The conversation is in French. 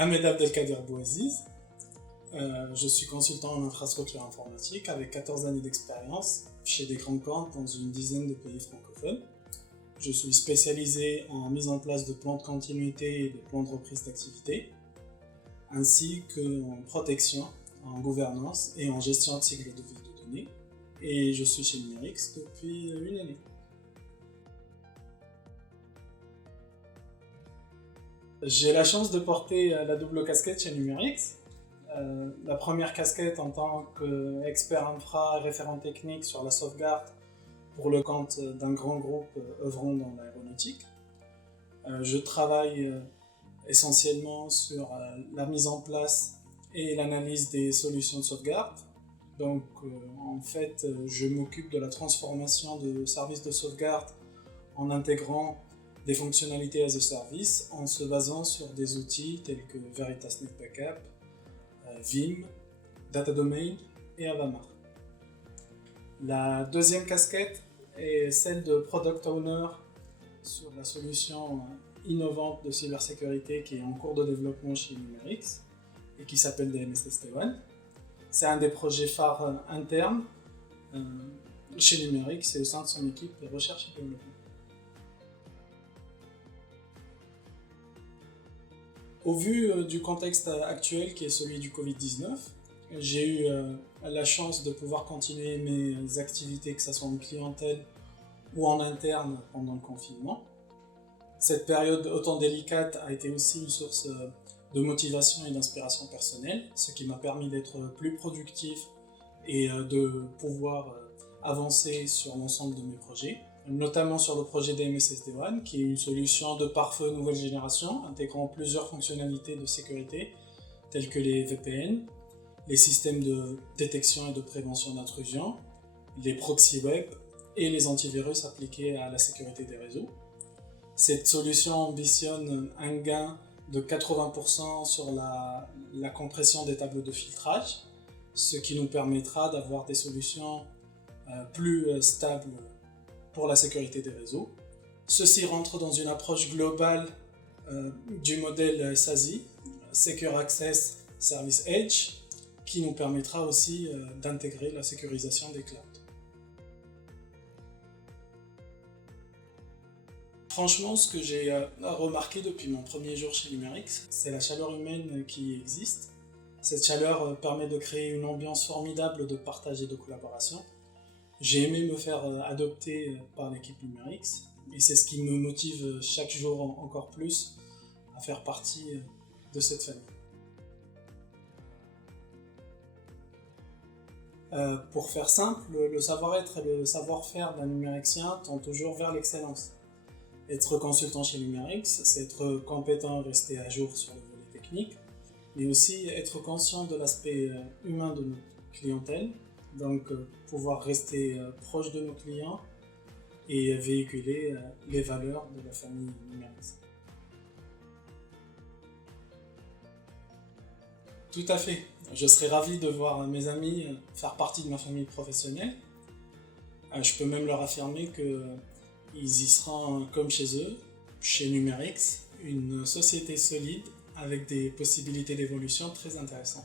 Ahmed Abdelkader Bouaziz. Je suis consultant en infrastructure informatique avec 14 années d'expérience chez des grands comptes dans une dizaine de pays francophones. Je suis spécialisé en mise en place de plans de continuité et de plans de reprise d'activité, ainsi qu'en protection, en gouvernance et en gestion de cycle de vie de données. Et je suis chez Numerix depuis une année. J'ai la chance de porter la double casquette chez Numerix. La première casquette en tant qu'expert infra et référent technique sur la sauvegarde pour le compte d'un grand groupe œuvrant dans l'aéronautique. Je travaille essentiellement sur la mise en place et l'analyse des solutions de sauvegarde. Donc en fait, je m'occupe de la transformation de services de sauvegarde en intégrant des fonctionnalités as a service en se basant sur des outils tels que Veritas Net Backup, Vim, Datadomain et Avamar. La deuxième casquette est celle de Product Owner sur la solution innovante de cybersécurité qui est en cours de développement chez Numerix et qui s'appelle DMSST1. C'est un des projets phares internes chez Numerix et au sein de son équipe de recherche et développement. Au vu du contexte actuel qui est celui du Covid-19, j'ai eu la chance de pouvoir continuer mes activités, que ce soit en clientèle ou en interne pendant le confinement. Cette période autant délicate a été aussi une source de motivation et d'inspiration personnelle, ce qui m'a permis d'être plus productif et de pouvoir avancer sur l'ensemble de mes projets, notamment sur le projet DMSST1, qui est une solution de pare-feu nouvelle génération, intégrant plusieurs fonctionnalités de sécurité, telles que les VPN, les systèmes de détection et de prévention d'intrusion, les proxys web et les antivirus appliqués à la sécurité des réseaux. Cette solution ambitionne un gain de 80% sur la compression des tableaux de filtrage, ce qui nous permettra d'avoir des solutions plus stables pour la sécurité des réseaux. Ceci rentre dans une approche globale du modèle SASI, Secure Access Service Edge, qui nous permettra aussi d'intégrer la sécurisation des clouds. Franchement, ce que j'ai remarqué depuis mon premier jour chez Numerix, c'est la chaleur humaine qui existe. Cette chaleur permet de créer une ambiance formidable de partage et de collaboration. J'ai aimé me faire adopter par l'équipe Numerix et c'est ce qui me motive chaque jour encore plus à faire partie de cette famille. Pour faire simple, le savoir-être et le savoir-faire d'un numérixien tend toujours vers l'excellence. Être consultant chez Numerix, c'est être compétent et rester à jour sur le volet technique, mais aussi être conscient de l'aspect humain de notre clientèle, donc pouvoir rester proche de nos clients et véhiculer les valeurs de la famille Numerix. Tout à fait. Je serais ravi de voir mes amis faire partie de ma famille professionnelle. Je peux même leur affirmer qu'ils y seront comme chez eux, chez Numerix, une société solide avec des possibilités d'évolution très intéressantes.